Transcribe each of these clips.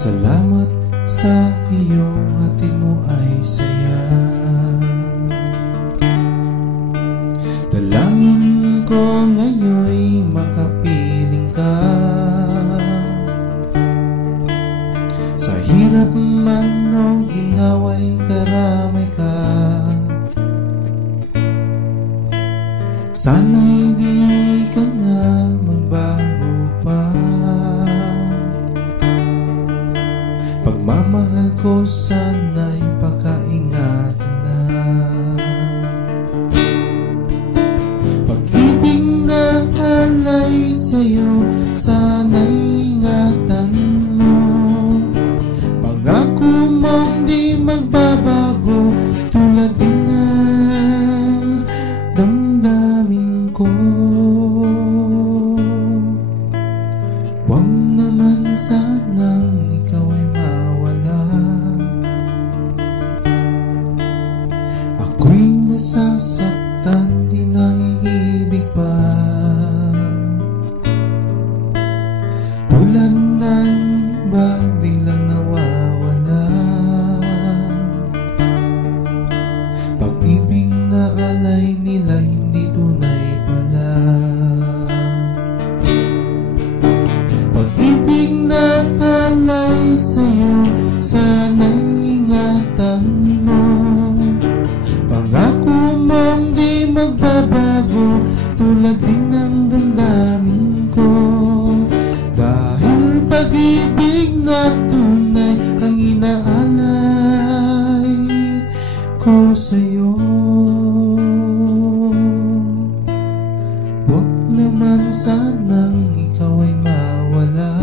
Salamat sa iyong hatid mo ay saya. Dalangin ko ngayon'y makapiling ka. Sa hirap man o ginawa'y karamay ka. Sana'y di ka na magbago pa. Pagmamahal ko sana'y pakaingatan na. Pag-ibig na alay sa'yo sana'y ingatan mo. Pangako mong di magbabago tulad din ng damdamin ko. Huwag naman sanang ikaw ay mawala. Ako'y masasaktan, di naiibig pa. Tulad ng iba, biglang nawawala. Pag-ibig na alay nila hindi tunay pala. Pag-ibig na alay sa'yo sana'y ingatan mo. Pangako mong di magbabago tulad din ng damdamin ko. Dahil pag-ibig na tunay ang inaalay ko sa'yo. Huwag naman sanang ikaw ay mawala.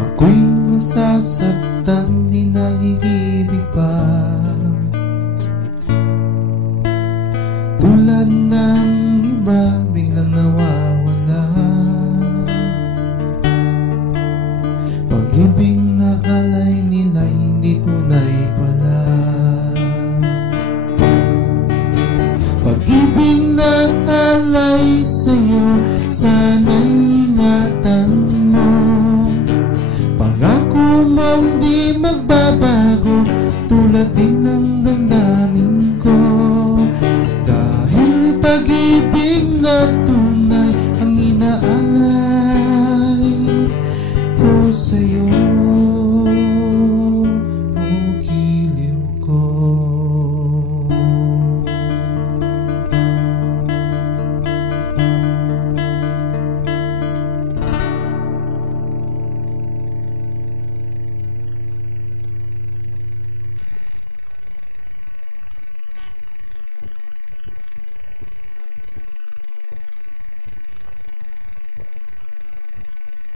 Ako'y masasaktan, di naiibig pa. Tulad ng iba, biglang nawawala. Pag-ibig na alay nila hindi tunay pala. Pag-ibig na alay sa'yo